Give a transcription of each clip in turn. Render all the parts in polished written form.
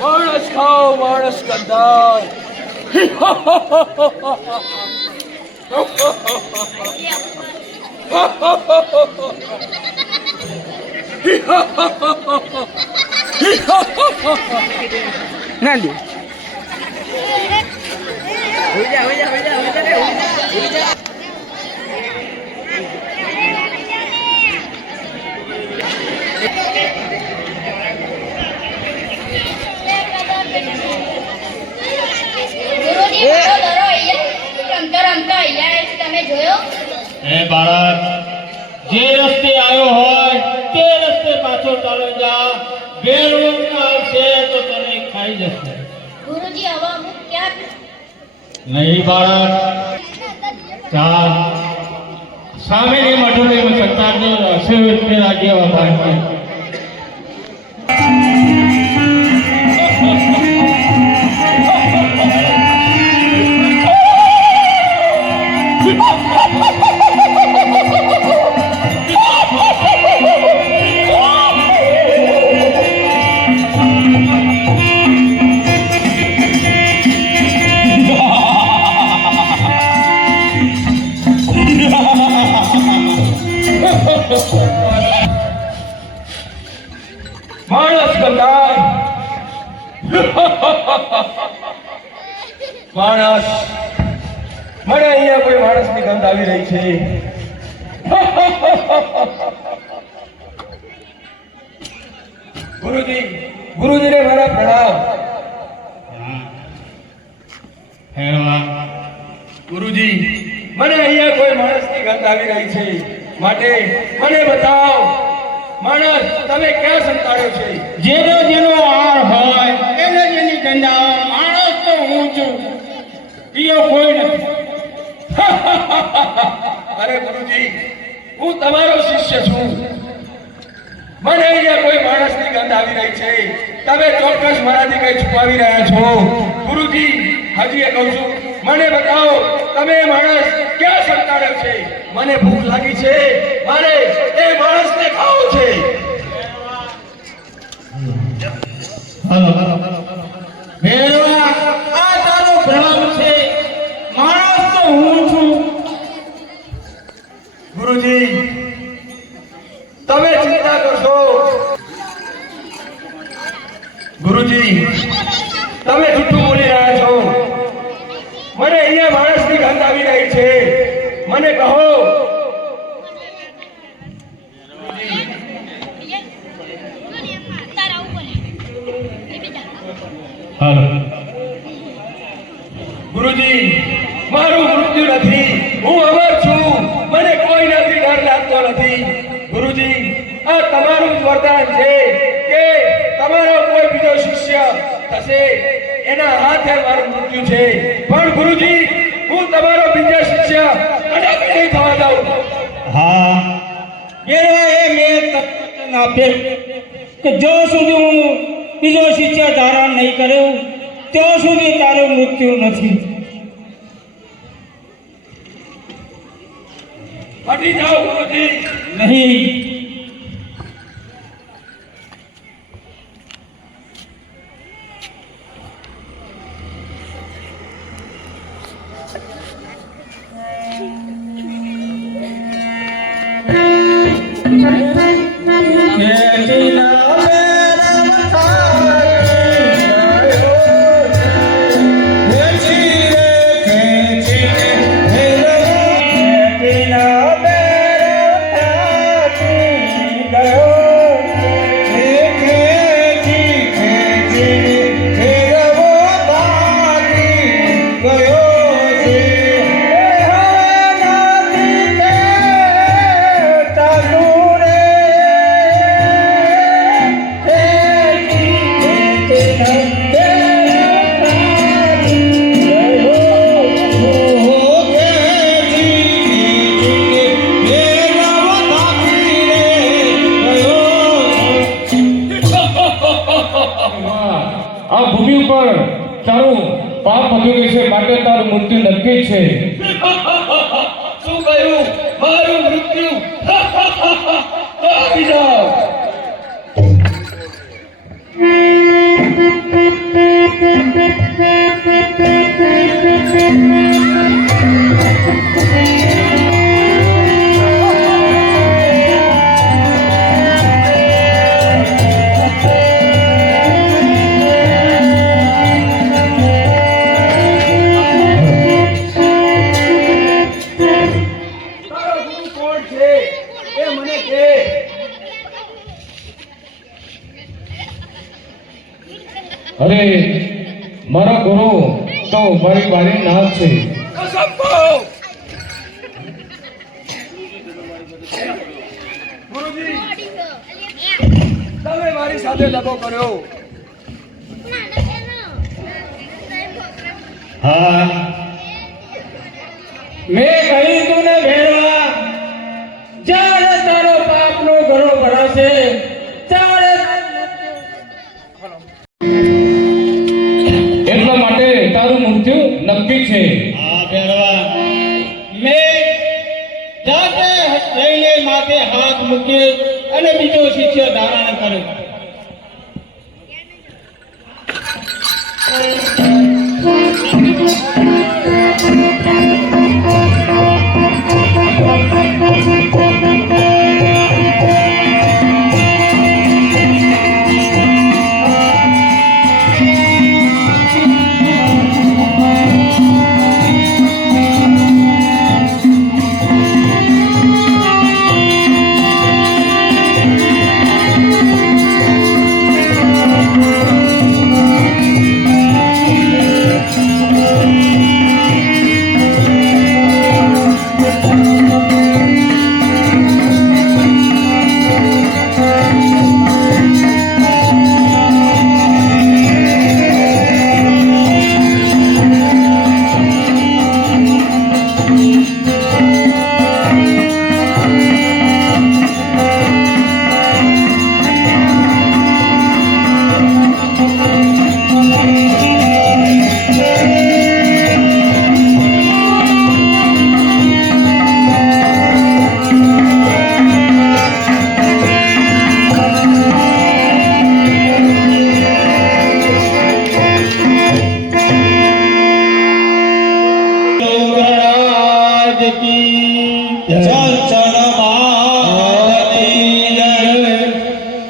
માણસ ખાઓ માણસ કંદાર ના દે જે રસ્તે આવ્યો હોય તે રસ્તે પાછો ચાલો જા બેરવણ આવશે તો તને ખાઈ જશે ગુરુજી હવે અમુક ક્યાં નહીં બાળક ચાલ હશે તેના જેવા ભાઈ. માણસ ગંધાય માણસ મને અહીંયા કોઈ માણસની ગંધ આવી રહી છે. ગુરુજીને મારા પ્રણામ. ગુરુજી મને અહીંયા કોઈ માણસની ગંધ આવી રહી છે, માટે મને બતાવો માણસ તમે ક્યાં સંતાડ્યો છે? જેનો જેનો આહાર હોય એને જેની ગંધા માણસ તો હું છું, બીજો કોઈ નથી. અરે ગુરુજી હું તમારો શિષ્ય છું. મને અહીંયા કોઈ માણસની ગંધ આવી રહી છે, તમે ચોક્કસ મારાથી કઈ છુપાવી રહ્યા છો. ગુરુજી હજી કહું છું, મને બતાવો તમે માણસ ક્યાં સંતાડ્યો છે? મને ભૂખ લાગી છે, મારે એ માણસને ખાવો છે. ભેરવા આ તારો ભ્રમ છે, માણસ તો હું છું. ગુરુજી તમે ચિંતા કરશો. ગુરુજી તમે જૂઠું બોલી રહ્યા છો. મને અહીંયા માણસની ગંધ આવી રહી છે, મને કહો. ગુરુજી મારું મૃત્યુ નથી, હું અમર છું, મને કોઈ નથી ડર લાગતો નથી. ગુરુજી આ તમારું જ વરદાન છે કે તમારો કોઈ બીજો શિષ્ય થશે એના હાથે મારું મૃત્યુ છે. પણ ગુરુજી હું તમારો બીજો શિષ્ય કદાપી નહીં થવા દઉં. હા ભેરવા એ મેં તત્વચન આપેલ કે જો સુધી હું બીજો શિષ્ય ધારણ નહીં કર્યું ત્યાં સુધી તારું મૃત્યુ નથી. હટી જાઓ ગુરુજી. નહીં આ ભૂમિ ઉપર તારું પાપ વધ્યું છે, માટે તારું મૃત્યુ નક્કી છે. શું કહ્યું? મારું મૃત્યુ? આવી જાઓ. અરે મારા ગુરુ તો મારી બારી નાથ છે. ગુરુજી તમે મારી સાથે દગો કર્યો. હા મેં કહ્યું તું ને ભેરવા, જ્યારે તારો પાપ પહેરવા મેં જાતે રહીને માથે હાથ મૂક્યો અને બીજો શિષ્ય ધારણ કર્યો.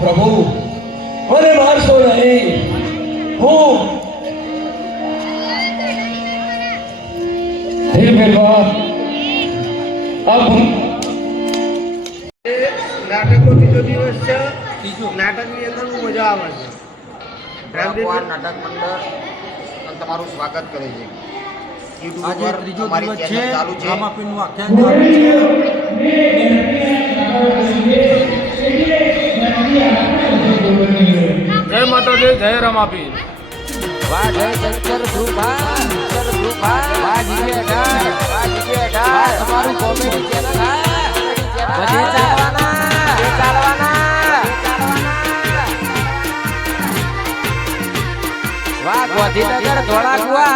પ્રભુ મને મારશો નહીં. હું હે બેલવા આ નાટકનો બીજો દિવસ છે. નાટકની અંદર બહુ મજા આવે છે. ભગવાન નાટક મંડળ તમારું સ્વાગત કરે છે. આજે ત્રીજો અમારી દિવસ ચેનલ છે. ચાલુ છે. રામાપીરનું આખ્યાન ચાલુ છે. જય માતાજી, જય રમાપીર. વાહ જય શંકર ધ્રુભા શંકર ધ્રુભા વાહ જીવે ડાળ વાહ જીવે ડાળ તમારું કોમેડી ચેનલ બધે ચાલવાના વાહ ગોધીનગર ધોળાકુવા